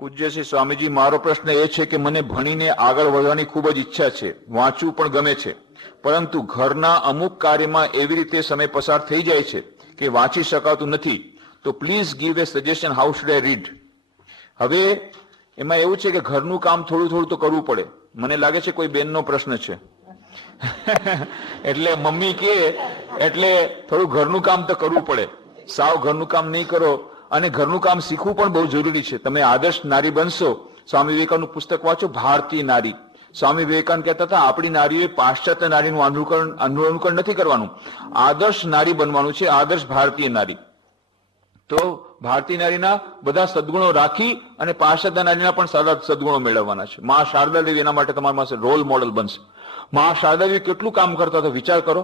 પૂજ્ય શ્રી સ્વામીજી, મારો પ્રશ્ન એ છે કે મને ભણીને આગળ વધવાની ખૂબ જ ઈચ્છા છે, વાંચવું પણ ગમે છે, પરંતુ ઘરના અમુક કાર્યમાં એવી રીતે સમય પસાર થઈ જાય છે કે વાંચી શકાતું નથી. તો please give A suggestion, how should I read? હવે એમાં એવું છે કે ઘરનું કામ થોડું થોડું તો કરવું પડે. મને લાગે છે કોઈ બેનનો પ્રશ્ન છે. એટલે મમ્મી કે એટલે થોડું ઘરનું કામ તો કરવું પડે. સાવ ઘરનું કામ નહીં કરો. અને ઘરનું કામ શીખવું પણ બહુ જરૂરી છે. તમે આદર્શ નારી બનશો. સ્વામી વિવેકાનંદનું પુસ્તક વાંચો, ભારતીય નારી. સ્વામી વિવેકાનંદ કહેતા હતા આપણી નારીએ પાશ્ચાત્ય નારીનું અનુકરણ નથી કરવાનું, આદર્શ નારી બનવાનું છે, આદર્શ ભારતીય નારી. તો ભારતીય નારીના બધા સદગુણો રાખી અને પાશ્ચાત્ય નારીના પણ સારા સદગુણો મેળવવાના છે. મા શારદા દેવી એના માટે તમારી પાસે રોલ મોડલ બનશે. મા શારદા દેવી કેટલું કામ કરતા હતા વિચાર કરો.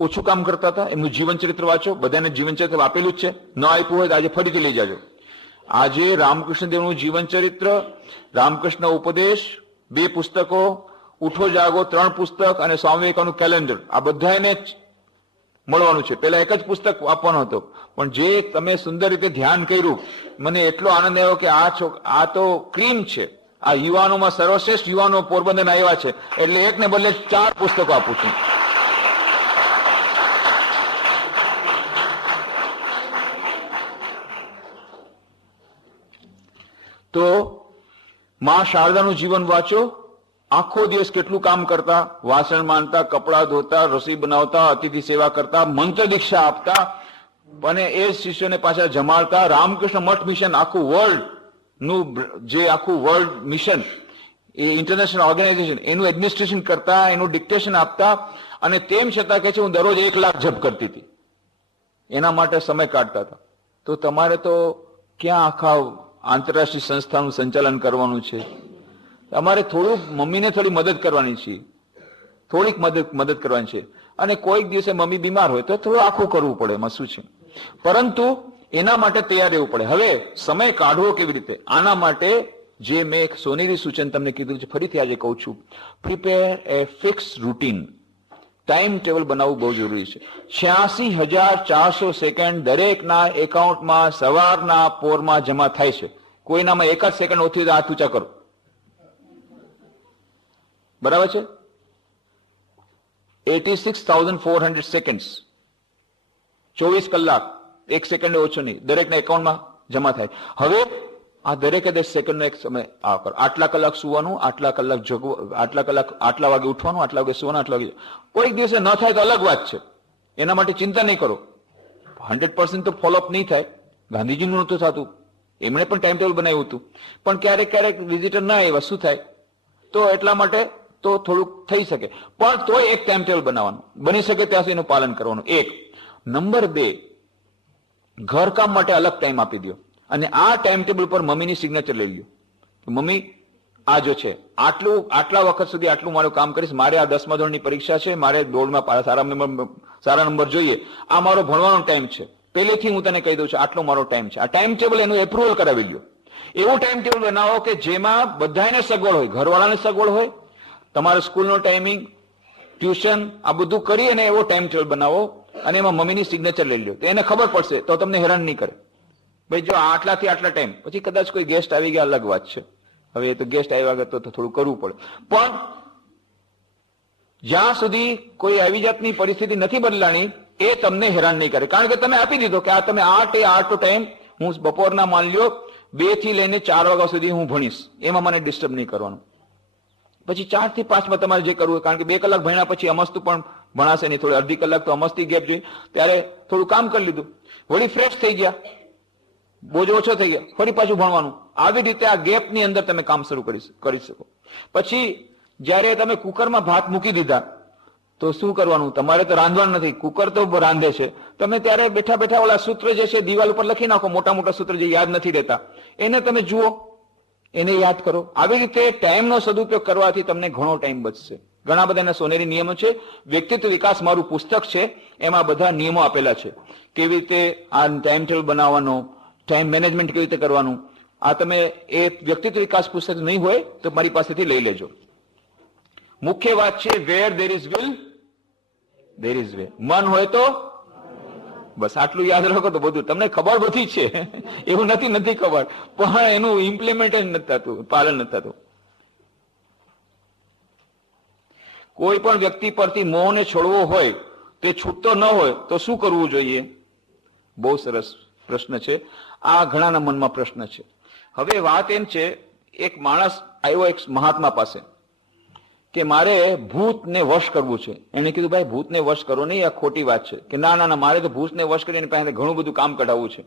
ઓછું કામ કરતા હતા. એમનું જીવન ચરિત્ર વાંચો, બધાને જીવન ચરિત્ર આપેલું જ છે. ન આપ્યું હોય તો આજે ફરીથી લઈ જાજો. આજે રામકૃષ્ણ દેવનું જીવન ચરિત્ર, રામકૃષ્ણ ઉપદેશ 2 પુસ્તકો, ઉઠો જાગો 3 પુસ્તક અને સ્વામી વિવેકાનંદનું કેલેન્ડર, આ બધાને મળવાનું છે. પેલા એક જ પુસ્તક આપવાનો હતો, પણ જે તમે સુંદર રીતે ધ્યાન કર્યું, મને એટલો આનંદ આવ્યો કે આ તો ક્રીમ છે. આ યુવાનોમાં સર્વશ્રેષ્ઠ યુવાનો પોરબંદર આવ્યા છે, એટલે એકને બદલે 4 પુસ્તકો આપું છું. તો માં શારદાનું જીવન વાંચો. આખો દિવસ કેટલું કામ કરતા, વાસણ માંડતા, કપડા ધોતા, રસોઈ બનાવતા, અતિથિ સેવા કરતા, મંત્ર દીક્ષા આપતા અને એ શિષ્યોને પાછા જમાડતા. રામકૃષ્ણ મઠ મિશન આખું વર્લ્ડ નું જે આખું વર્લ્ડ મિશન એ ઇન્ટરનેશનલ ઓર્ગેનાઇઝેશન એનું એડમિનિસ્ટ્રેશન કરતા, એનું ડિક્ટેશન આપતા. અને તેમ છતાં કે છે હું દરરોજ 1 લાખ જપ કરતી હતી. એના માટે સમય કાઢતા હતા. તો તમારે તો ક્યાં આખા આંતરરાષ્ટ્રીય સંસ્થાનું સંચાલન કરવાનું છે. અમારે થોડુંક મમ્મીને થોડી મદદ કરવાની છે, થોડીક મદદ કરવાની છે. અને કોઈક દિવસે મમ્મી બીમાર હોય તો થોડું આખું કરવું પડે, એમાં શું છે. પરંતુ એના માટે તૈયાર રહેવું પડે. હવે સમય કાઢવો કેવી રીતે, આના માટે જે મેં એક સોનેરી સૂચન તમને કીધું છે, ફરીથી આજે કહું છું, પ્રિપેર એ ફિક્સ રૂટીન. ટાઈમ ટેબલ બનાવવું બહુ જરૂરી છે. 86,400 સેકન્ડ દરેકના એકાઉન્ટમાં સવારના પોરમાં જમા થાય છે. કોઈનામાં 1 જ સેકન્ડ ઓછી હોય તો હાથ ઊંચા કરો. બરાબર છે? 86,400 સેકન્ડ્સ, 24 કલાક, 1 સેકન્ડ ઓછો નહીં, દરેકના એકાઉન્ટમાં જમા થાય. હવે આ દરેકે 10 સેકન્ડનો એક સમય આ કરો. આટલા કલાક સુવાનું, આટલા કલાક જગવું, આટલા વાગે ઉઠવાનું, આટલા વાગે સુવાનું, આટલા વાગે. કોઈક દિવસે ન થાય તો અલગ વાત છે, એના માટે ચિંતા નહીં કરો. 100% તો ફોલોઅપ નહીં થાય. ગાંધીજીનું નહોતું થતું, એમણે પણ ટાઈમ ટેબલ બનાવ્યું હતું, પણ ક્યારેક ક્યારેક વિઝિટર ના આવ્યા, શું થાય? તો એટલા માટે તો થોડુંક થઈ શકે, પણ તોય એક ટાઈમ ટેબલ બનાવવાનું, બની શકે ત્યાં સુધી એનું પાલન કરવાનું. 1 નંબર 2, ઘરકામ માટે અલગ ટાઈમ આપી દો. અને આ ટાઈમ ટેબલ પર મમ્મીની સિગ્નેચર લઈ લ્યો. મમ્મી આ જો છે આટલા વખત સુધી આટલું મારું કામ કરીશ, મારે આ 10મા ધોરણની પરીક્ષા છે, મારે બોર્ડમાં સારા નંબર જોઈએ, આ મારો ભણવાનો ટાઈમ છે, પહેલેથી હું તને કહી દઉં છું આટલો મારો ટાઈમ છે. આ ટાઈમ ટેબલ એનું એપ્રુવલ કરાવી લ્યો. એવું ટાઈમ ટેબલ બનાવો કે જેમાં બધાને સગવડ હોય, ઘરવાળાને સગવડ હોય, તમારા સ્કૂલનો ટાઈમિંગ, ટ્યુશન, આ બધું કરી અને એવો ટાઈમ ટેબલ બનાવો અને એમાં મમ્મીની સિગ્નેચર લઈ લ્યો. તો એને ખબર પડશે, તો તમને હેરાન નહીં કરે. ભાઈ જો આટલાથી આટલા ટાઈમ, પછી કદાચ કોઈ ગેસ્ટ આવી ગયા અલગ વાત છે. હવે એ તો ગેસ્ટ આવ્યા તો થોડું કરવું પડે, પણ જ્યાં સુધી કોઈ આવી જાતની પરિસ્થિતિ નથી બદલાણી એ તમને હેરાન નહીં કરે. કારણ કે તમે આપી દીધો કે આ તમે આટલો ટાઈમ હું બપોરના માન લ્યો 2 થી લઈને 4 વાગ્યા સુધી હું ભણીશ, એમાં મને ડિસ્ટર્બ નહીં કરવાનું. પછી 4 થી 5માં તમારે જે કરવું, કારણ કે 2 કલાક ભણ્યા પછી અમસ્તું પણ ભણાશે નહીં, થોડી અડધી કલાક તો અમસ્તી ગેપ જોઈએ, ત્યારે થોડું કામ કરી લીધું, વળી ફ્રેશ થઈ ગયા, બોજ ઓછો થઈ ગયા, ફરી પાછું ભણવાનું. આવી રીતે આ ગેપની અંદર તમે કામ શરૂ કરી શકો. પછી જયારે તમે કુકરમાં ભાત મૂકી દીધા તો શું કરવાનું? તમારે તો રાંધવાનું નથી, કુકર તો રાંધે છે. તમે ત્યારે બેઠા બેઠા ઓલા સૂત્ર જે છે દિવાલ ઉપર લખી નાખો, મોટા મોટા સૂત્ર જે યાદ નથી રહેતા, એને તમે જુઓ, એને યાદ કરો. આવી રીતે ટાઈમનો સદુપયોગ કરવાથી તમને ઘણો ટાઈમ બચશે. ઘણા બધાના સોનેરી નિયમો છે. વ્યક્તિત્વ વિકાસ મારું પુસ્તક છે, એમાં બધા નિયમો આપેલા છે, કેવી રીતે આ ટાઈમ ટેબલ બનાવવાનો, ટાઈમ મેનેજમેન્ટ કેવી રીતે કરવાનું. આ તમે એ વ્યક્તિત્વ વિકાસ પુસ્તક નહીં હોય તો મારી પાસેથી લઈ લેજો. મુખ્ય વાત છે where there is will there is way. મન હોય તો બસ આટલું યાદ રાખો તો બધું તમને ખબર બધી છે, એવું નથી ખબર, પણ એનું ઇમ્પ્લિમેન્ટેશન નથી થતું, પાલન નથી થતું. કોઈ પણ વ્યક્તિ પરથી મોહને છોડવો હોય, તે છૂટતો ન હોય તો શું કરવું જોઈએ? બહુ સરસ પ્રશ્ન છે. આ ઘણાના મનમાં પ્રશ્ન છે. હવે વાત એમ છે, એક માણસ આવ્યો એક મહાત્મા પાસે કે મારે ભૂતને વશ કરવું છે. એને કીધું ભાઈ ભૂતને વશ કરો નહીં, આ ખોટી વાત છે. કે ના ના ના, મારે તો ભૂતને વશ કરી એની પાસે ઘણું બધું કામ કઢાવવું છે.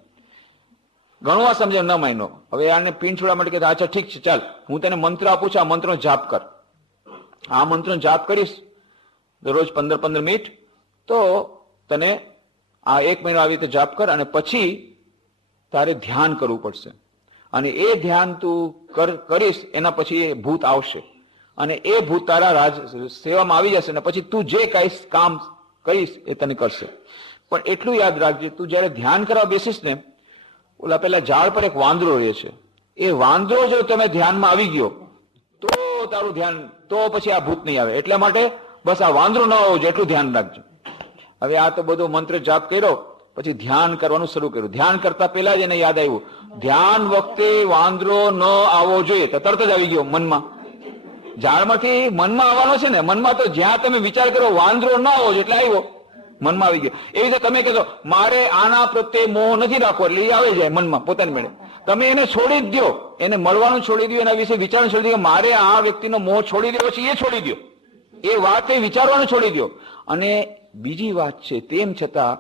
ઘણું આ સમજે ન માયનો. હવે આને પીન છોડવા માટે કીધું અચ્છા ઠીક છે, ચાલ હું તને મંત્ર આપું છું, આ મંત્રનો જાપ કર. આ મંત્રનો જાપ કરીશ દરરોજ 15-15 મિનિટ, તો તને આ 1 મહિનો આવી રીતે જાપ કર, અને પછી તારે ધ્યાન કરવું પડશે. અને એ ધ્યાન તું કરીશ, એના પછી એ ભૂત આવશે અને એ ભૂત તારા સેવામાં આવી જશે, અને પછી તું જે કઈ કામ કહીશ એ તને કરશે. પણ એટલું યાદ રાખજે, તું જયારે ધ્યાન કરવા બેસીશ ને, ઓલા પેલા ઝાડ પર એક વાંદરો રહે છે, એ વાંદરો જો તમે ધ્યાનમાં આવી ગયો તો તારું ધ્યાન, તો પછી આ ભૂત નહીં આવે. એટલા માટે બસ આ વાંદરો ન હોવો જોઈએ એટલું ધ્યાન રાખજો. હવે આ તો બધો મંત્ર જાપ કર્યો, પછી ધ્યાન કરવાનું શરૂ કર્યું. ધ્યાન કરતા પહેલા જ એને યાદ આવ્યું, ધ્યાન વખતે વાંદરો ન આવવો જોઈએ, તો તરત જ આવી ગયો મનમાં. ઝાડમાંથી મનમાં આવવાનો છે ને, મનમાં તો જ્યાં તમે વિચાર કરો વાંદરો ન આવવો જોઈએ એટલે આવ્યો, મનમાં આવી ગયો. એવી રીતે તમે કહેશો મારે આના પ્રત્યે મોહ નથી રાખવો, એટલે એ આવી જાય મનમાં પોતાની મેળે. તમે એને છોડી જ દો, એને મળવાનું છોડી દો, એના વિશે વિચારવાનું છોડી દો, મારે આ વ્યક્તિનો મોહ છોડી દેવો છે, એ છોડી દો, એ વાત એ વિચારવાનું છોડી દો. અને બીજી વાત છે, તેમ છતાં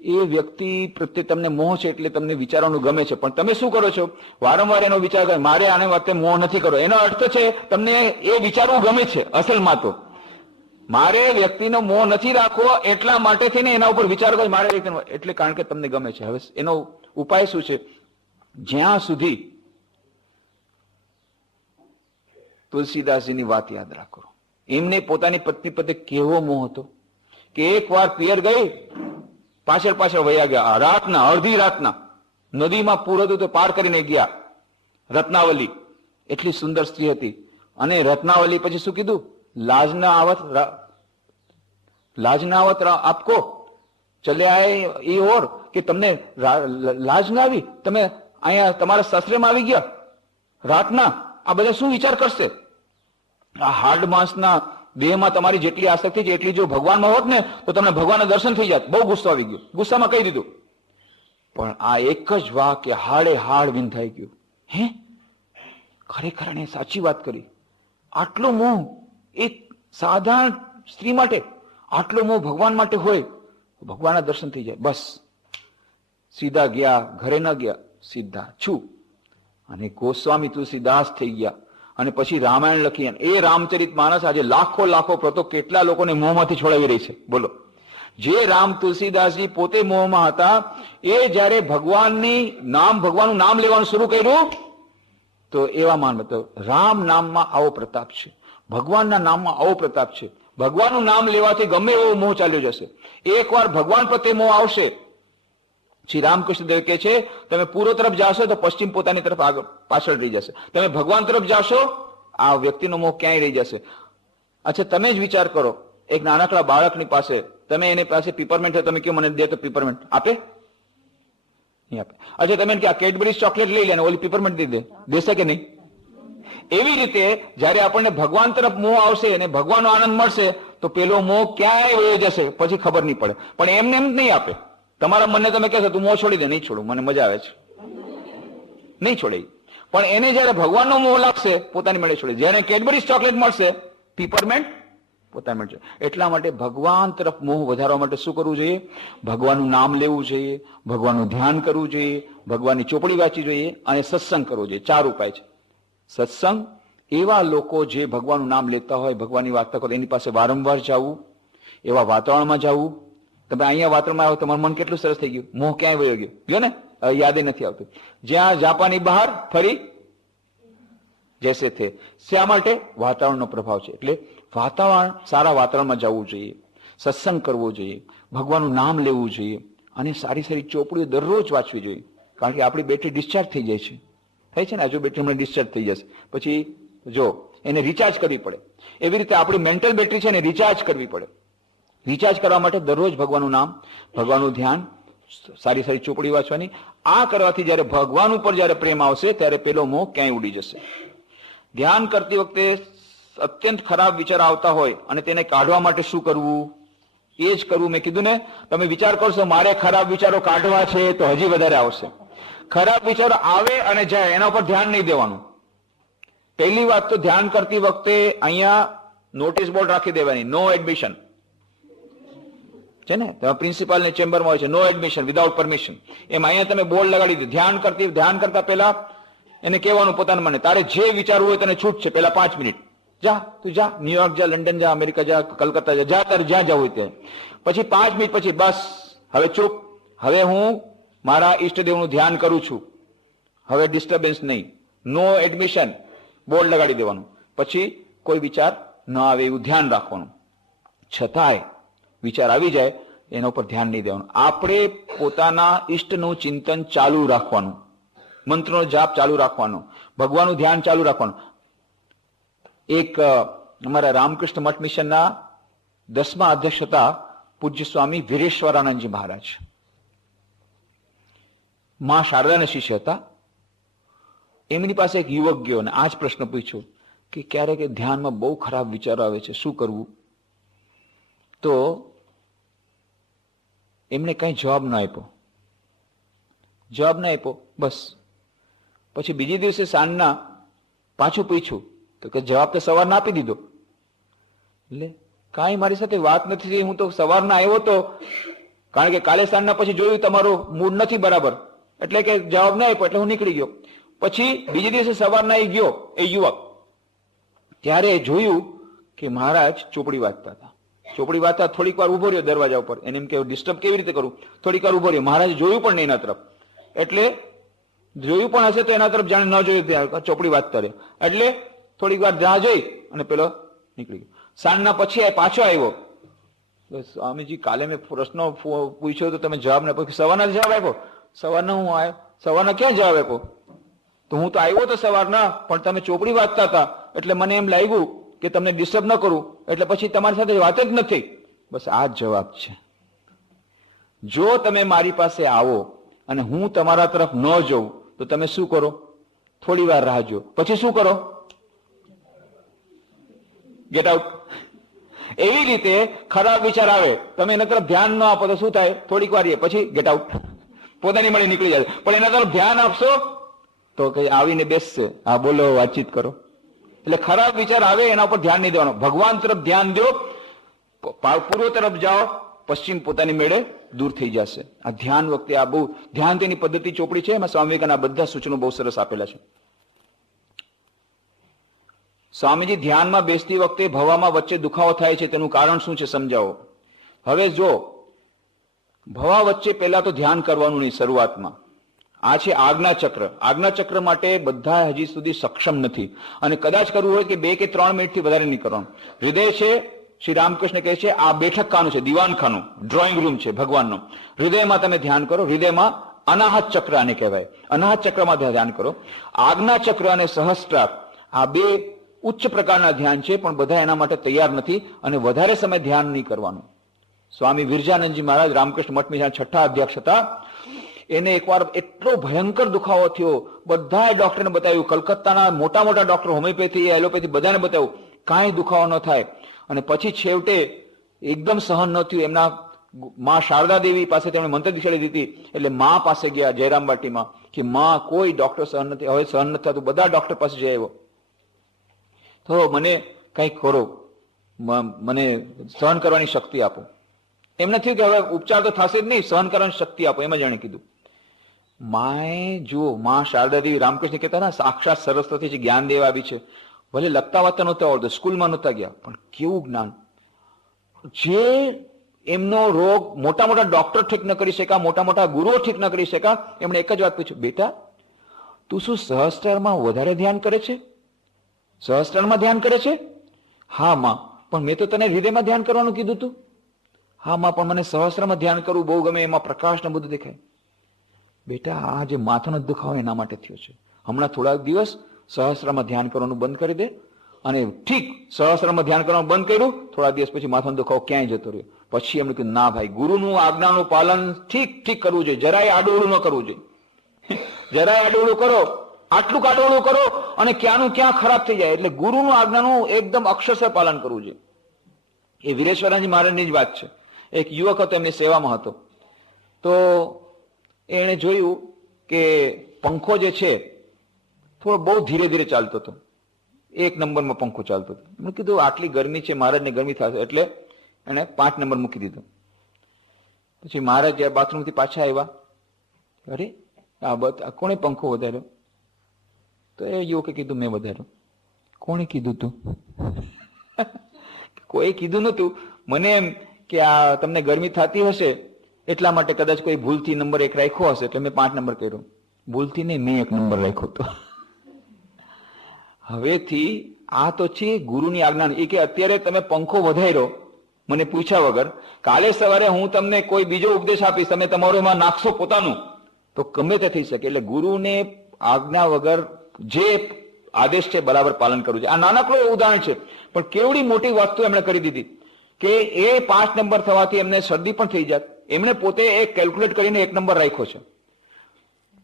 એ વ્યક્તિ પ્રત્યે તમને મોહ છે એટલે તમને વિચારવાનું ગમે છે, પણ તમે શું કરો છો? વારંવાર એનો વિચાર કરો, મારે આને વાતે મોહ નથી કરવો. એનો અર્થ છે તમને એ વિચારવું ગમે છે. અસલમાં તો મારે વ્યક્તિનો મોહ નથી રાખવો, એટલા માટે થઈને એના ઉપર વિચાર કરો, મારે એટલે કારણ કે તમને ગમે છે. હવે એનો ઉપાય શું છે? જ્યાં સુધી તુલસીદાસજીની વાત યાદ રાખો, એમને પોતાની પત્ની પ્રત્યે કેવો મોહ હતો કે એક વાર પિયર ગઈ, પાછળ વયા ગયા. રાતના, અડધી રાતના નદીમાં પૂર હતું તો પાર કરીને ગયા. રત્નાવલી એટલી સુંદર સ્ત્રી હતી, અને રત્નાવલી પછી શું કીધું? લાજ ના આવત આપકો ચલે આए એ ઓર, કે તમને લાજ ના આવી, તમે અહીંયા તમારા સસરેમાં આવી ગયા રાતના, આ બધા શું વિચાર કરશે? આ હાર્ડ માસના દેહમાં તમારી જેટલી આસક્તિ છે એટલી જો ભગવાનમાં હોત ને તો તમને ભગવાનના દર્શન થઈ જાત. બહુ ગુસ્સો આવી ગયો, ગુસ્સામાં કહી દીધું. પણ આ એક જ વાક્ય હાડે હાડ વિંધાઈ ગયું. હે, ખરેખર એને સાચી વાત કરી. આટલો મોહ એક સાધારણ સ્ત્રી માટે, આટલો મોહ ભગવાન માટે હોય, ભગવાનના દર્શન થઈ જાય. બસ સીધા ગયા, ઘરે ન ગયા, સીધા છું અને ગોસ્વામી તુલસીદાસ થઈ ગયા. અને પછી રામાયણ લખી. એ રામચરિત માનસ આજે લાખો પ્રતો કેટલા લોકોને મોહમાંથી છોડાવી રહી છે. બોલો, જે રામ તુલસીદાસજી પોતે મોહમાં હતા, એ જયારે ભગવાનનું નામ લેવાનું શરૂ કર્યું તો એવા માન હતો. રામ નામમાં આવો પ્રતાપ છે, ભગવાનના નામમાં આવો પ્રતાપ છે. ભગવાનનું નામ લેવાથી ગમે એવો મોહ ચાલ્યો જશે. એકવાર ભગવાન પ્રત્યે મોહ આવશે, શ્રી રામકૃષ્ણ દેવ કહે છે, તમે પૂર્વ તરફ જાશો તો પશ્ચિમ પોતાની તરફ આગળ પાછળ રહી જશે. તમે ભગવાન તરફ જાશો, આ વ્યક્તિનો મોહ ક્યાંય રહી જશે. અચ્છા, તમે જ વિચાર કરો, એક નાનકડા બાળકની પાસે તમે એની પાસે પીપરમેન્ટ હોય, તમે કહો મને દે તો પીપરમેન્ટ આપે? નહીં આપે. અચ્છા, તમે કે આ કેડબરીઝ ચોકલેટ લઈ લે અને ઓલી પીપરમેન્ટ દઈ દે, દેશે કે નહીં? એવી રીતે જયારે આપણને ભગવાન તરફ મોહ આવશે અને ભગવાનનો આનંદ મળશે તો પેલો મોહ ક્યાંય વયો જશે પછી ખબર નહીં પડે. પણ એમને એમ નહીં આપે. તમારા મનને તમે કહેશો તું મોહ છોડી દે, નહીં છોડું, મને મજા આવે છે, નહીં છોડે. પણ એને જયારે ભગવાનનો મોહ લાગશે પોતાની મેળે છોડે. જયારે કેડબરીઝ ચોકલેટ મળશે, પીપરમેન્ટ પોતાની મેળે. એટલા માટે ભગવાન તરફ મોહ વધારવા માટે શું કરવું જોઈએ? ભગવાનનું નામ લેવું જોઈએ, ભગવાનનું ધ્યાન કરવું જોઈએ, ભગવાનની ચોપડી વાંચવી જોઈએ અને સત્સંગ કરવો જોઈએ. 4 ઉપાય છે. સત્સંગ, એવા લોકો જે ભગવાનનું નામ લેતા હોય, ભગવાનની વાર્તા કરો, એની પાસે વારંવાર જવું, એવા વાતાવરણમાં જવું. તમે અહીંયા વાતાવરણમાં આવો, તમારું મન કેટલું સરસ થઈ ગયું, મોહ ક્યાંય વયો ગયો ને, યાદ નથી આવતું. જ્યાં જાપાની બહાર ફરી જૈસે થે. શા માટે? વાતાવરણનો પ્રભાવ છે. એટલે વાતાવરણ, સારા વાતાવરણમાં જવું જોઈએ, સત્સંગ કરવો જોઈએ, ભગવાનનું નામ લેવું જોઈએ અને સારી ચોપડીઓ દરરોજ વાંચવી જોઈએ. કારણ કે આપણી બેટરી ડિસ્ચાર્જ થઈ જાય છે, થાય છે ને, હજુ બેટરી હમણાં ડિસ્ચાર્જ થઈ જશે, પછી જો એને રિચાર્જ કરવી પડે. એવી રીતે આપણી મેન્ટલ બેટરી છે એને રિચાર્જ કરવી પડે. રિચાર્જ કરવા માટે દરરોજ ભગવાનનું નામ, ભગવાનનું ધ્યાન, સારી સારી ચોપડી વાંચવાની. આ કરવાથી જયારે ભગવાન ઉપર જયારે પ્રેમ આવશે ત્યારે પેલો મોહ ક્યાંય ઉડી જશે. ધ્યાન કરતી વખતે અત્યંત ખરાબ વિચાર આવતા હોય અને તેને કાઢવા માટે શું કરવું? એ જ કરવું. મેં કીધું ને, તમે વિચાર કરશો મારે ખરાબ વિચારો કાઢવા છે તો હજી વધારે આવશે. ખરાબ વિચારો આવે અને જાય એના ઉપર ધ્યાન નહીં દેવાનું. પહેલી વાત તો ધ્યાન કરતી વખતે અહીંયા નોટિસ બોર્ડ રાખી દેવાની, નો એડમિશન છે ને, પ્રિન્સિપાલ ની ચેમ્બરમાં હોય છે, નો એડમિશન વિધાઉટ પરમિશન. એમ અહીંયા તમે બોર્ડ લગાડી દો. ધ્યાન કરતા પહેલા એને કહેવાનું પોતાના મને, તારે જે વિચારવું હોય તને છૂટ છે. પહેલા 5 મિનિટ જા, તું જા, ન્યુયોર્ક જા, લંડન જા, અમેરિકા જા, કલકત્તા જા, જા તારે જ્યાં જવું હોય ત્યાં. પછી 5 મિનિટ પછી બસ હવે ચૂપ, હવે હું મારા ઈષ્ટદેવનું ધ્યાન કરું છું, હવે ડિસ્ટર્બન્સ નહીં, નો એડમિશન બોર્ડ લગાડી દેવાનું. પછી કોઈ વિચાર ન આવે એવું ધ્યાન રાખવાનું. છતાંય વિચાર આવી જાય એના ઉપર ધ્યાન નહીં દેવાનું. આપણે પોતાના ઈષ્ટનું ચિંતન ચાલુ રાખવાનું, મંત્રનો જાપ ચાલુ રાખવાનો, ભગવાનનું ધ્યાન ચાલુ રાખવાનું. એક અમારા રામકૃષ્ણ મઠ મિશનના 10મા અધ્યક્ષ હતા પૂજ્ય સ્વામી વીરેશ્વરાનંદજી મહારાજ. માં શારદાના શિષ્ય હતા. એમની પાસે એક યુવક ગયો અને આ જ પ્રશ્ન પૂછ્યો કે ક્યારેક ધ્યાનમાં બહુ ખરાબ વિચારો આવે છે, શું કરવું? તો એમણે કઈ જવાબ ન આપ્યો. બસ પછી બીજે દિવસે સાંજના પાછું પૂછ્યું તો કે જવાબ તો સવારના આપી દીધો. એટલે કાંઈ મારી સાથે વાત નથી થઈ, હું તો સવારના આવ્યો તો, કારણ કે કાલે સાંજના પછી જોયું તમારો મૂડ નથી બરાબર, એટલે કે જવાબ ના આપ્યો એટલે હું નીકળી ગયો. પછી બીજે દિવસે સવારના એ ગયો એ યુવક, ત્યારે જોયું કે મહારાજ ચોપડી વાંચતા હતા. ચોપડી વાંચતા થોડીક વાર ઉભો રહ્યો દરવાજા ઉપર, એને એમ કે ડિસ્ટર્બ કેવી રીતે કરું, થોડીક વાર ઉભો રહ્યો. મહારાજ જોયું પણ નહીં એના તરફ, એટલે જોયું પણ હશે તો એના તરફ જાણે ન જોયું ત્યાં ચોપડી વાંચતા રહે. એટલે થોડીક વાર રાહ જોઈ અને પેલો નીકળી ગયો. સાંજના પછી પાછો આવ્યો, સ્વામીજી કાલે મેં પ્રશ્નો પૂછ્યો તો તમે જવાબ ના આપ્યો. સવારના જવાબ આપ્યો. સવારના હું આવ્યો, સવારના ક્યાં જવાબ આપ્યો? તો હું તો આવ્યો તો સવારના, પણ તમે ચોપડી વાંચતા હતા એટલે મને એમ લાગ્યું કે તમને ડિસ્ટર્બ ન કરું, એટલે પછી તમારી સાથે વાત જ નથી. બસ આ જ જવાબ છે. જો તમે મારી પાસે આવો અને હું તમારા તરફ ન જઉં તો તમે શું કરો? થોડી વાર રાહ જો, પછી શું કરો? Get out. એવી રીતે ખરાબ વિચાર આવે, તમે એના તરફ ધ્યાન ન આપો તો શું થાય? થોડીક વાર પછી ગેટ આઉટ, પોતાની મળી નીકળી જાય. પણ એના તરફ ધ્યાન આપશો તો કઈ આવીને બેસશે, હા બોલો, વાતચીત કરો. એટલે ખરાબ વિચાર આવે એના ઉપર ધ્યાન નહીં દેવાનું. ભગવાન તરફ ધ્યાન દો, પૂર્વ તરફ જાઓ, પશ્ચિમ પોતાની મેળે દૂર થઈ જશે. આ ધ્યાન વખતે આ બહુ ધ્યાન તેની પદ્ધતિ ચોપડી છે, એમાં સ્વામી વિવેકાનંદના બધા સૂચનો બહુ સરસ આપેલા છે. સ્વામીજી ધ્યાનમાં બેસતી વખતે ભવામાં વચ્ચે દુખાવો થાય છે, તેનું કારણ શું છે સમજાવો. હવે જો ભવા વચ્ચે પહેલા તો ધ્યાન કરવાનું નહીં શરૂઆતમાં. આ છે આજ્ઞા ચક્ર. આજ્ઞા ચક્ર માટે બધા હજી સુધી સક્ષમ નથી, અને કદાચ કરવું હોય કે 2 કે 3 મિનિટથી વધારે નહીં કરવાનું. હૃદય છે, શ્રી રામકૃષ્ણ કહે છે આ બેઠક ખાનું છે, દિવાન ખાનું, ડ્રોઈંગ રૂમ છે ભગવાનનો. હૃદયમાં તમે ધ્યાન કરો. હૃદયમાં અનાહત ચક્ર આને કહેવાય, અનાહત ચક્રમાં ધ્યાન કરો. આજ્ઞા ચક્ર અને સહસ્ત્રાર આ 2 ઉચ્ચ પ્રકારના ધ્યાન છે, પણ બધા એના માટે તૈયાર નથી અને વધારે સમય ધ્યાન નહીં કરવાનું. સ્વામી વિરજાનંદજી મહારાજ રામકૃષ્ણ મઠ મિશનના 6ઠા અધ્યક્ષ હતા. એને એકવાર એટલો ભયંકર દુખાવો થયો, બધા ડોક્ટરને બતાવ્યું, કલકત્તાના મોટા મોટા ડોક્ટર, હોમિયોપેથી, એલોપેથી બધાને બતાવ્યું, કાંઈ દુખાવો ન થાય. અને પછી છેવટે એકદમ સહન ન થયું. એમના માં શારદા દેવી પાસે તેમણે મંત્ર દીક્ષા લીધી હતી, એટલે માં પાસે ગયા જયરામ બાટીમાં કે માં કોઈ ડોક્ટર સહન નથી, હવે સહન નથી થતું. બધા ડોક્ટર પાસે જઈ આવ્યો, તો મને કંઈક કરો, મને સહન કરવાની શક્તિ આપો. એમ નથી કે હવે ઉપચાર તો થશે જ નહીં, સહન કરવાની શક્તિ આપો, એમ જ જાણે કીધું. માએ જુઓ, માં શારદા દેવી રામકૃષ્ણ કહેતા ને સાક્ષાત સરસ્વતી છે, જ્ઞાન દેવા આવી છે. ભલે લખતા વાંચતા નહોતા આવડતું, સ્કૂલમાં નહોતા ગયા, પણ કેવું જ્ઞાન. જે એમનો રોગ મોટા મોટા ડોક્ટર ઠીક ન કરી શક્યા, મોટા મોટા ગુરુઓ ઠીક ન કરી શક્યા, એમણે એક જ વાત પૂછ્યું, બેટા તું શું સહસ્ત્રારમાં વધારે ધ્યાન કરે છે? સહસ્ત્રારમાં ધ્યાન કરે છે? હા માં, પણ મેં તો તને હૃદયમાં ધ્યાન કરવાનું કીધું તું. હા માં, પણ મને સહસ્ત્રમાં ધ્યાન કરવું બહુ ગમે, એમાં પ્રકાશ ને બધું દેખાય. બેટા આ જે માથાનો દુખાવો એના માટે થયો છે. હમણાં થોડાક દિવસ સહસ્ત્રમાં ધ્યાન કરવાનું બંધ કરી દે, અને ઠીક સહસ્રમાં ધ્યાન કરવાનું બંધ કર્યું. થોડા દિવસ પછી માથાનો દુખાવો ક્યાંય જતો રહ્યો. પછી એમણે કીધું ના ભાઈ, ગુરુનું આજ્ઞાનું પાલન ઠીક કરવું જોઈએ, જરાય આડોળું ન કરવું જોઈએ. જરાય આડોળું કરો, આટલું આડોળું કરો અને ક્યાંનું ક્યાં ખરાબ થઈ જાય. એટલે ગુરુનું આજ્ઞાનું એકદમ અક્ષરશઃ પાલન કરવું જોઈએ. એ વીરેશ્વરાજી મહારાજની જ વાત છે. એક યુવક હતો, એમની સેવામાં હતો. તો એણે જોયું કે પંખો જે છે થોડો બહુ ધીરે ધીરે ચાલતો હતો. 1 નંબરમાં પંખો ચાલતો હતો. એમણે કીધું આટલી ગરમી છે, મહારાજને ગરમી થશે, એટલે એને 5 નંબર મૂકી દીધો. પછી મહારાજ જયારે બાથરૂમથી પાછા આવ્યા, અરે આ કોણે પંખો વધાર્યો? તો એ યુવકે કીધું મેં વધાર્યો. કોણે કીધું તું? કોઈ કીધું નતું. મને એમ કે આ તમને ગરમી થતી હશે એટલા માટે કદાચ કોઈ ભૂલથી નંબર 1 રાખ્યો હશે, એટલે મેં 5 નંબર કર્યો. ભૂલથી નહીં, મેં 1 નંબર રાખ્યો હતો. હવેથી આ તો છે ગુરુની આજ્ઞા. એ કે અત્યારે તમે પંખો વધાર્યો મને પૂછ્યા વગર, કાલે સવારે હું તમને કોઈ બીજો ઉપદેશ આપીશ, તમે તમારો એમાં નાખશો પોતાનું, તો ગમે તે થઈ શકે. એટલે ગુરુને આજ્ઞા વગર જે આદેશ છે બરાબર પાલન કરવું છે. આ નાનકડું ઉદાહરણ છે, પણ કેવડી મોટી વસ્તુ એમણે કરી દીધી કે એ 5 નંબર થવાથી એમને શરદી પણ થઈ જાય. એમણે પોતે એક કેલ્ક્યુલેટ કરીને 1 નંબર રાખ્યો છે.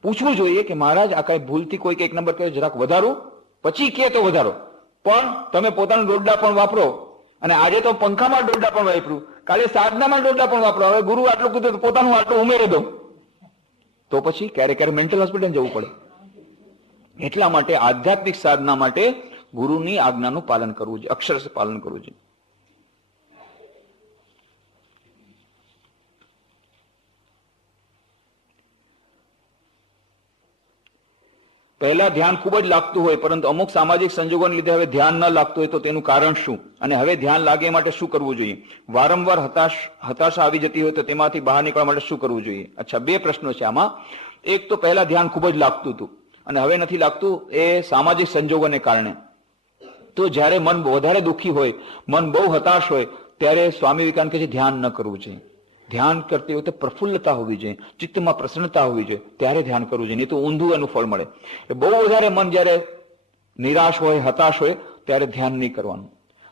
પૂછવું જોઈએ કે મહારાજ આ કઈ ભૂલથી કોઈક 1 નંબર કહે, જરાક વધારું, પછી કે તો વધારો, પણ તમે પોતાનું દોડડા પણ વાપરો. અને આજે તો પંખામાં દોડડા પણ વાપર્યું, કાલે સાધનામાં દોડડા પણ વાપરો. હવે ગુરુ આટલું કીધું તો પોતાનું આટલું ઉમેરી દો, તો પછી ક્યારેક મેન્ટલ હોસ્પિટલ જવું પડે. એટલા માટે આધ્યાત્મિક સાધના માટે ગુરુની આજ્ઞાનું પાલન કરવું જોઈએ, અક્ષરશઃ પાલન કરવું જોઈએ. પહેલા ધ્યાન ખૂબ જ લાગતું હોય, પરંતુ અમુક સામાજિક સંજોગોને લીધે હવે ધ્યાન ન લાગતું હોય, તો તેનું કારણ શું? અને હવે ધ્યાન લાગે માટે શું કરવું જોઈએ? વારંવાર હતાશા આવી જતી હોય તો તેમાંથી બહાર નીકળવા માટે શું કરવું જોઈએ? અચ્છા, 2 પ્રશ્નો છે આમાં. એક તો પહેલા ધ્યાન ખૂબ જ લાગતું હતું અને હવે નથી લાગતું, એ સામાજિક સંજોગોને કારણે. તો જ્યારે મન વધારે દુઃખી હોય, મન બહુ હતાશ હોય, ત્યારે સ્વામી વિવેકાનંદ કહે છે ધ્યાન ન કરવું જોઈએ. ધ્યાન કરતી વખતે પ્રફુલ્લતા હોવી જોઈએ, ચિત્તમાં પ્રસન્નતા હોવી જોઈએ, ત્યારે ધ્યાન કરવું જોઈએ. નહીં તો ઊંધું એનું ફળ મળે. બહુ વધારે મન જયારે નિરાશ હોય, હતાશ હોય, ત્યારે ધ્યાન નહીં કરવાનું.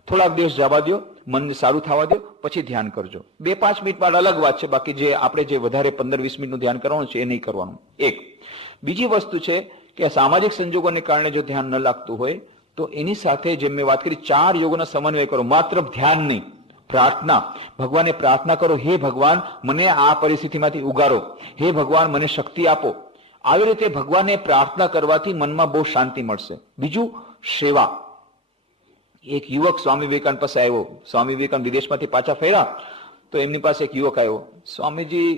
થોડાક દિવસ જવા દો, મનને સારું થવા દો, પછી ધ્યાન કરજો. 2-5 મિનિટ બાદ અલગ વાત છે, બાકી જે આપણે જે વધારે 15-20 મિનિટનું ધ્યાન કરવાનું છે એ નહીં કરવાનું. એક બીજી વસ્તુ છે કે સામાજિક સંજોગોને કારણે જો ધ્યાન ન લાગતું હોય, તો એની સાથે જેમ મેં વાત કરી 4 યોગોનો સમન્વય કરો. માત્ર ધ્યાન નહીં, પ્રાર્થના. ભગવાનને પ્રાર્થના કરો, હે ભગવાન મને આ પરિસ્થિતિમાંથી ઉગારો, હે ભગવાન મને શક્તિ આપો. આવી રીતે ભગવાનને પ્રાર્થના કરવાથી મનમાં બહુ શાંતિ મળશે. બીજું, સેવા. એક યુવક સ્વામી વિવેકાનંદ પાસે આવ્યો. સ્વામી વિવેકાનંદ વિદેશમાંથી પાછા ફર્યા તો એમની પાસે એક યુવક આવ્યો, સ્વામીજી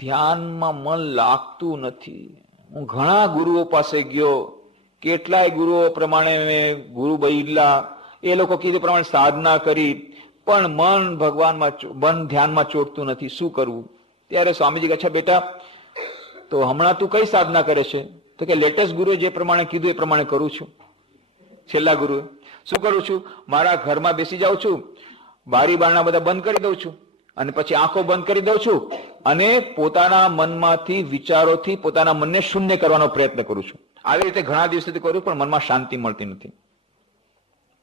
ધ્યાનમાં મન લાગતું નથી. હું ઘણા ગુરુઓ પાસે ગયો, કેટલાય ગુરુઓ પ્રમાણે મેં ગુરુ બદલા, એ લોકો કીધું પ્રમાણે સાધના કરી, પણ મન ભગવાનમાં મન ધ્યાનમાં ચોટતું નથી, શું કરવું? ત્યારે સ્વામીજી કહે, અચ્છા બેટા, તો હમણાં તું કઈ સાધના કરે છે? તો કે લેટેસ્ટ ગુરુ જે પ્રમાણે કીધું એ પ્રમાણે કરું છું. છેલ્લા ગુરુએ શું કરું છું? મારા ઘરમાં બેસી જાઉં છું, બારી બારણા બધા બંધ કરી દઉં છું, અને પછી આંખો બંધ કરી દઉં છું, અને પોતાના મનમાંથી વિચારોથી પોતાના મનને શૂન્ય કરવાનો પ્રયત્ન કરું છું. આવી રીતે ઘણા દિવસોથી કરું, પણ મનમાં શાંતિ મળતી નથી.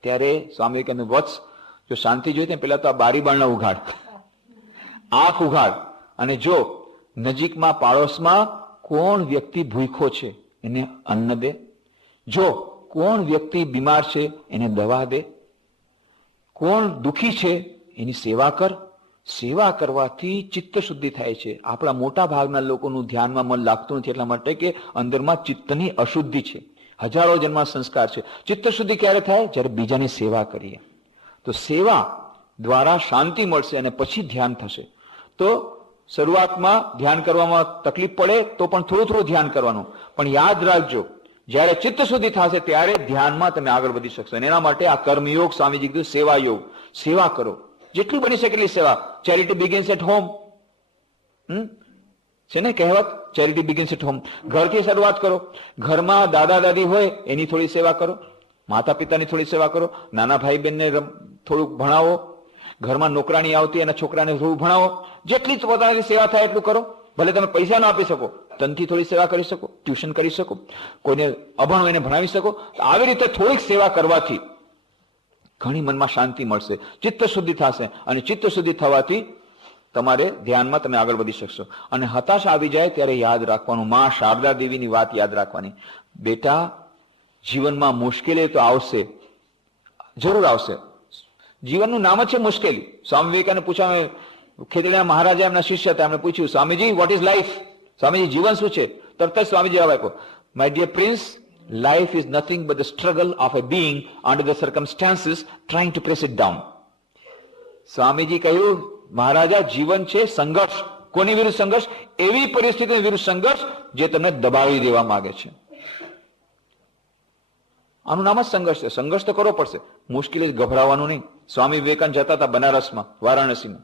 ત્યારે સ્વામી વિવેકાનંદ, વત્સ, જો શાંતિ જોઈતી પેલા તો આ બારી બારણા ઉઘાડ, આંખ ઉઘાડ, અને જો નજીકમાં પાડોશમાં કોણ વ્યક્તિ ભૂખ્યો છે એને અન્ન દે, જો કોણ વ્યક્તિ બીમાર છે એને દવા દે, કોણ દુખી છે એની સેવા કર. સેવા કરવાથી ચિત્ત શુદ્ધિ થાય છે. આપણા મોટા ભાગના લોકોનું ધ્યાનમાં મન લાગતું નથી, એટલા માટે કે અંદરમાં ચિત્તની અશુદ્ધિ છે. હજારો જન્મના સંસ્કાર છે. ચિત્ત શુદ્ધિ ક્યારે થાય? જ્યારે બીજાની સેવા કરીએ. તો સેવા દ્વારા શાંતિ મળશે અને પછી ધ્યાન થશે. તો શરૂઆતમાં ધ્યાન કરવામાં તકલીફ પડે તો પણ થોડું થોડું ધ્યાન કરવાનું, પણ યાદ રાખજો જ્યારે ચિત્ત શુદ્ધિ થશે ત્યારે ધ્યાનમાં તમે આગળ વધી શકશો. અને એના માટે આ કર્મયોગ, સ્વામીજી કીધું સેવા યોગ. સેવા કરો, જેટલી બની શકે એટલી સેવા. ચેરિટી બિગિન્સ એટ હોમ છે ને કહેવત, ચેરિટી બિગિન્સ એટ હોમ. ઘરથી શરૂઆત કરો. ઘરમાં દાદા દાદી હોય એની થોડી સેવા કરો, માતા પિતાની થોડી સેવા કરો, નાના ભાઈ બહેનને થોડુંક ભણાવો, ઘરમાં નોકરાણી આવતી એના છોકરાને થોડું ભણાવો. જેટલી પોતાની સેવા થાય એટલું કરો. ભલે તમે પૈસા ના આપી શકો, તનથી થોડી સેવા કરી શકો, ટ્યુશન કરી શકો, કોઈને અભણ એને ભણાવી શકો. આવી રીતે થોડીક સેવા કરવાથી ઘણી મનમાં શાંતિ મળશે, ચિત્ત શુદ્ધિ થશે, અને ચિત્ત શુદ્ધિ થવાથી તમારે ધ્યાનમાં તમે આગળ વધી શકશો. અને હતાશા આવી જાય ત્યારે યાદ રાખવાનું, માં શારદા દેવીની વાત યાદ રાખવાની. બેટા, જીવનમાં મુશ્કેલી તો આવશે, જરૂર આવશે. જીવનનું નામ જ છે મુશ્કેલી. સ્વામી વિવેકાનંદ પૂછ્યા, ખેતડીના મહારાજા એમના શિષ્ય હતા, એમને પૂછ્યું, Swamiji what is life? Swamiji જીવન શું છે? તરત જ સ્વામીજી જવાબ આપ્યો, my dear prince, life is nothing but the struggle of a being under the circumstances trying to press it down. Swamiji કહ્યું, મહારાજા જીવન છે સંઘર્ષ. કોની વિરુદ્ધ સંઘર્ષ? એવી પરિસ્થિતિની વિરુદ્ધ સંઘર્ષ જે તમને દબાવી દેવા માંગે છે. આનું નામ જ સંઘર્ષ છે. સંઘર્ષ તો કરવો પડશે, મુશ્કેલી ગભરાવાનું નહીં. સ્વામી વિવેકાનંદ જતા હતા બનારસમાં, વારાણસીમાં.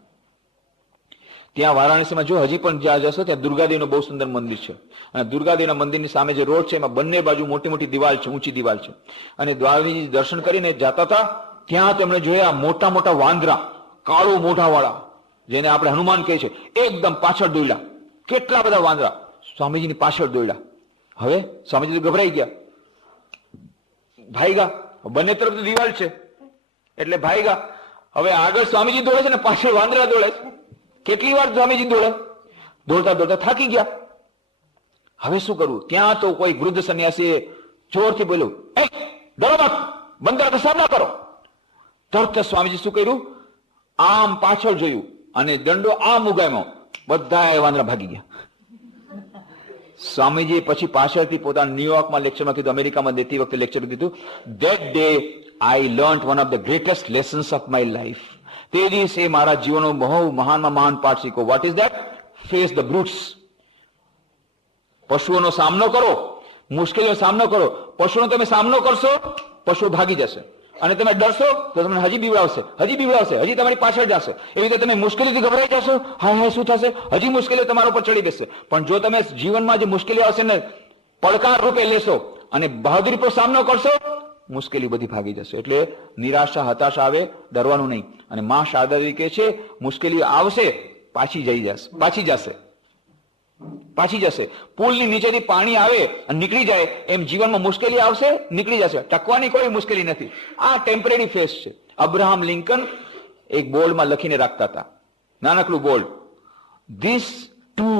ત્યાં વારાણસીમાં જો હજી પણ જ્યાં જશો ત્યાં દુર્ગાદેવીનું બહુ સુંદર મંદિર છે. અને દુર્ગાદેવીના મંદિરની સામે જે રોડ છે એમાં બંને બાજુ મોટી મોટી દિવાલ છે, ઊંચી દિવાલ છે. અને દ્વારકાધીશ દર્શન કરીને જતા હતા, ત્યાં તેમણે જોયા મોટા મોટા વાંદરા, કાળો મોઢાવાળા, જેને આપણે હનુમાન કહે છે, એકદમ પાછળ દોડ્યા. કેટલા બધા વાંદરા સ્વામીજીની પાછળ દોડ્યા. હવે સ્વામીજી તો ગભરાઈ ગયા, ભાઈગા. બંને તરફ દિવાલ છે એટલે ભાઈગા. હવે આગળ સ્વામીજી દોડે છે ને પાછળ વાંદરા દોડે છે. કેટલી વાર સ્વામીજી દોડે, દોડતા દોડતા થાકી ગયા. હવે શું કરવું? ત્યાં તો કોઈ વૃદ્ધ સંન્યાસીએ જોરથી બોલ્યું, ડરો મત, બંદરનો સામનો કરો. તરત સ્વામીજી શું કર્યું? આમ પાછળ જોયું અને દંડો આમ ઉગામ્યો, બધા વાંદરા ભાગી ગયા. સ્વામીજી પછી પાછળથી પોતાના ન્યુયોર્કમાં લેક્ચરમાં કીધું, અમેરિકામાં દેતી વખતે લેક્ચર દીધું, that day I learned one of the greatest lessons of my life. તે દિવસે મારા જીવનનો બહુ મહાનમાં મહાન પાઠ શીખો. What is that? Face the brutes. પશુઓનો સામનો કરો, મુશ્કેલીનો સામનો કરો. પશુનો તમે સામનો કરશો, પશુ ભાગી જશે. અને તમે ડરશો તો તમને હજી બીવડાવશે, હજી બીવડાવશે, હજી તમારી પાછળ જશે. એવી રીતે તમે મુશ્કેલીથી ગભરાઈ જશો, હાય હાય શું થશે, હજી મુશ્કેલી તમારા ઉપર ચડી બેસશે. પણ જો તમે જીવનમાં જે મુશ્કેલી આવશે ને પડકાર રૂપે લેશો અને બહાદુરીપૂર્વક સામનો કરશો, મુશ્કેલી બધી ભાગી જશે. એટલે નિરાશા હતાશા આવે, ડરવાનું નહીં. અને માં શારદા દેવી કહે છે, મુશ્કેલી આવશે, પાછી જશે. પુલની નીચેથી પાણી આવે અને નીકળી જાય એમ જીવનમાં મુશ્કેલી આવશે, નીકળી જશે. ટકવાની કોઈ મુશ્કેલી નથી. આ ટેમ્પરરી ફેસ છે. અબ્રાહમ લિંકન એક બોર્ડમાં લખીને રાખતા હતા, નાનકડું board, this too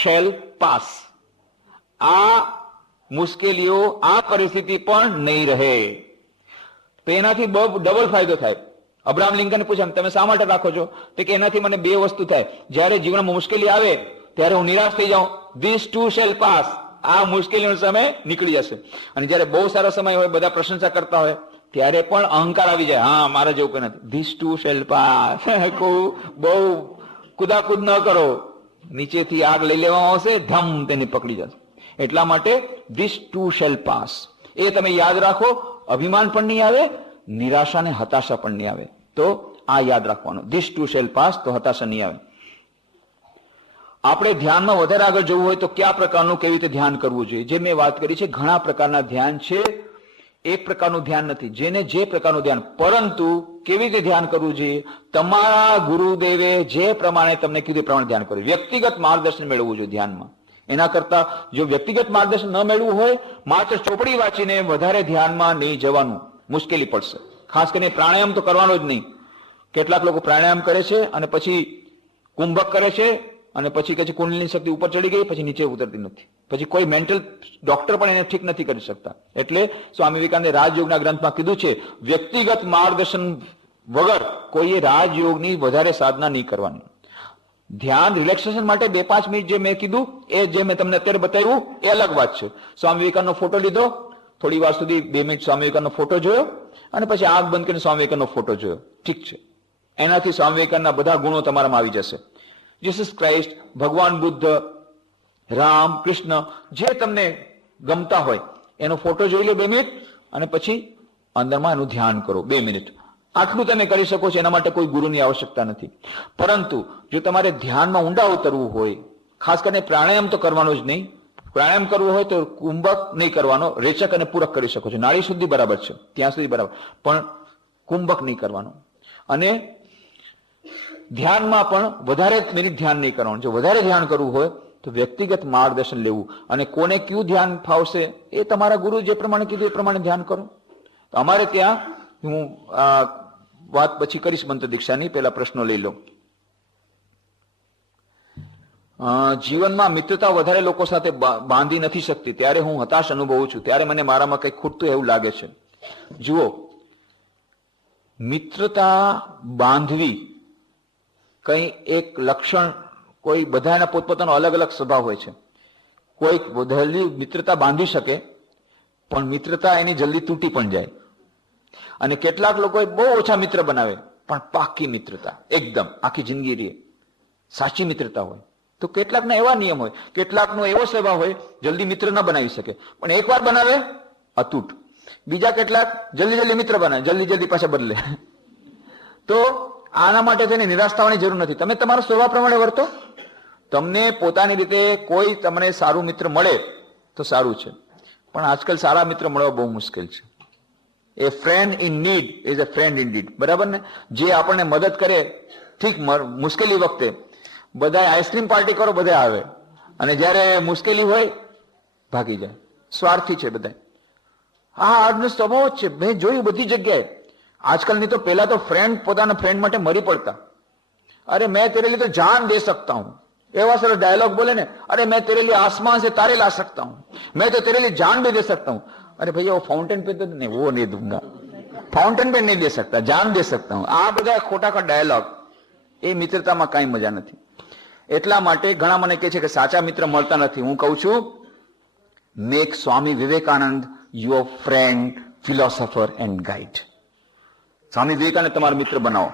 shall pass. આ મુશ્કેલીઓ, આ પરિસ્થિતિ પણ નહીં રહે. તો એનાથી ડબલ ફાયદો થાય. અબ્રાહમ લિંકન પૂછ્યા, તમે શા માટે રાખો છો? તો કે એનાથી મને બે વસ્તુ થાય. જ્યારે જીવનમાં મુશ્કેલી આવે ત્યારે હું નિરાશ થઈ જાઉં, ધીસ ટુ શેલ પાસ. આ મુશ્કેલીનો સમય નીકળી જશે. અને જ્યારે બહુ સારો સમય હોય, બધા પ્રશંસા કરતા હોય, ત્યારે પણ અહંકાર આવી જાય, હા મારા જેવું કઈ નથી, ધીસ ટુ શેલ પાસ. બહુ કુદાકુદ ન કરો, નીચેથી આગ લઈ લેવામાં આવશે, ધમ તેને પકડી જશે. એટલા માટે ધીસ ટુ શેલ પાસ. એ તમે યાદ રાખો. અભિમાન પણ નહીં આવે, નિરાશા ને હતાશા પણ નહીં આવે. તો આ યાદ રાખવાનું, ધીસ ટુ શેલ પાસ, તો હતાશા નહીં આવે. આપણે ધ્યાનમાં વધારે આગળ જવું હોય તો કયા પ્રકારનું, કેવી રીતે ધ્યાન કરવું જોઈએ? જે મેં વાત કરી છે, ઘણા પ્રકારના ધ્યાન છે. એક પ્રકારનું ધ્યાન નથી, જેને જે પ્રકારનું ધ્યાન. પરંતુ કેવી રીતે ધ્યાન કરવું જોઈએ? તમારા ગુરુદેવે જે પ્રમાણે તમને કીધું પ્રમાણે ધ્યાન કરવું. વ્યક્તિગત માર્ગદર્શન મેળવવું જોઈએ ધ્યાનમાં. એના કરતા જો વ્યક્તિગત માર્ગદર્શન ન મેળવું હોય, માત્ર ચોપડી વાંચીને વધારે ધ્યાનમાં નહીં જવાનું, મુશ્કેલી પડશે. ખાસ કરીને પ્રાણાયામ તો કરવાનો જ નહીં. કેટલાક લોકો પ્રાણાયામ કરે છે અને પછી કુંભક કરે છે અને પછી કહે છે કુંડલીની શક્તિ ઉપર ચડી ગઈ, પછી નીચે ઉતરતી નથી. પછી કોઈ મેન્ટલ ડોક્ટર પણ એને ઠીક નથી કરી શકતા. એટલે સ્વામી વિવેકાનંદે રાજયોગના ગ્રંથમાં કીધું છે, વ્યક્તિગત માર્ગદર્શન વગર કોઈએ રાજયોગની વધારે સાધના નહીં કરવાની. ધ્યાન રિલેક્સેશન માટે 2-5 મિનિટ જે મેં કીધું, એ જે મેં તમને અત્યારે બતાવ્યું, એ અલગ વાત છે. સ્વામી વિવેકાનંદનો ફોટો લીધો, થોડી વાર સુધી 2 મિનિટ સ્વામી વિવેકાનંદનો ફોટો જોયો અને પછી આંખ બંધ કરીને સ્વામી વિવેકાનંદનો ફોટો જોયો, ઠીક છે. એનાથી સ્વામી વિવેકાનંદના બધા ગુણો તમારામાં આવી જશે. જીસસ ક્રાઇસ્ટ, ભગવાન બુદ્ધ, રામ, કૃષ્ણ, જે તમને ગમતા હોય એનો ફોટો જોઈ લો 2 મિનિટ અને પછી અંદરમાં એનું ધ્યાન કરો 2 મિનિટ. આટલું તમે કરી શકો છો. એના માટે કોઈ ગુરુની આવશ્યકતા નથી. પરંતુ જો તમારે ધ્યાનમાં ઊંડા ઉતરવું હોય, ખાસ કરીને પ્રાણાયામ તો કરવાનો જ નહીં. પ્રાણાયામ કરવું હોય તો કુંભક નહીં કરવાનો, રેચક અને પૂરક કરી શકો છો. નાડી શુદ્ધિ બરાબર છે ત્યાં સુધી બરાબર, પણ કુંભક નહીં કરવાનો. અને ધ્યાનમાં પણ વધારે મિનિટ ધ્યાન નહીં કરવાનું. જો વધારે ધ્યાન કરવું હોય તો તો વ્યક્તિગત માર્ગદર્શન લેવું, અને કોને કયું ધ્યાન ફાવશે એ તમારા ગુરુ જે પ્રમાણે કીધું એ પ્રમાણે ધ્યાન કરો. તો અમારે ત્યાં હું વાત પછી કરીશ મંત્ર દીક્ષાની, પેલા પ્રશ્નો લઈ લો. જીવનમાં મિત્રતા વધારે લોકો સાથે બાંધી નથી શકતી, ત્યારે હું હતાશ અનુભવું છું, ત્યારે મને મારામાં કંઈક ખૂટતું એવું લાગે છે. જુઓ, મિત્રતા બાંધવી કઈ એક લક્ષણ, કોઈ બધાના પોતપોતાનો અલગ અલગ સ્વભાવ હોય છે. કોઈ જલ્દી મિત્રતા બાંધી શકે, પણ મિત્રતા એની જલ્દી તૂટી પણ જાય. અને કેટલાક લોકો બહુ ઓછા મિત્ર બનાવે, પણ પાકી મિત્રતા એકદમ આખી જિંદગી રહે, સાચી મિત્રતા હોય. તો કેટલાકના એવા નિયમ હોય, કેટલાકનો એવો સ્વભાવ હોય જલ્દી મિત્ર ન બનાવી શકે, પણ એકવાર બનાવે અતૂટ. બીજા કેટલાક જલ્દી મિત્ર બનાવે, જલ્દી પાછા બદલે. તો આના માટે થઈને નિરાશ થવાની જરૂર નથી. તમે તમારા સ્વભાવ પ્રમાણે વર્તો. તમને પોતાની રીતે કોઈ તમને સારું મિત્ર મળે તો સારું છે, પણ આજકાલ સારા મિત્ર મળવા બહુ મુશ્કેલ છે. A friend in need is a friend in deed. બરાબર ને? જે આપણને મદદ કરે, ઠીક મુશ્કેલી વખતે બધા આઈસ્ક્રીમ પાર્ટી કરો, બધા આવે, અને જયારે મુશ્કેલી હોય ભાગી જાય. સ્વાર્થી છે બધા. હા, આજનો સ્વભાવ જ છે. મેં જોયું બધી જગ્યાએ. આજકાલની તો પહેલા તો ફ્રેન્ડ પોતાના ફ્રેન્ડ માટે મરી પડતા. અરે મેં તેરે લીધે જાન દે સકતા હું, એવા સરસ ડાયલોગ બોલે ને. અરે મેં તેરે લીધે આસમાન સે તારે લા સકતા હું, મેં તો તેરે લીધે જાન भी दे सकता हूं. अरे भैया वो फाउंटेन पे तो नहीं, वो नहीं दूंगा, फाउंटेन पे नहीं दे सकता, जान दे सकता हूं. આ બધા ખોટા ડાયલોગ, એ મિત્રતામાં કાંઈ મજા નથી. એટલા માટે ઘણા મને કહે છે કે સાચા મિત્ર મળતા નથી. હું કહું છું, make Swami Vivekananda your friend, philosopher and guide. Swami Vivekananda તમારો મિત્ર બનાવો.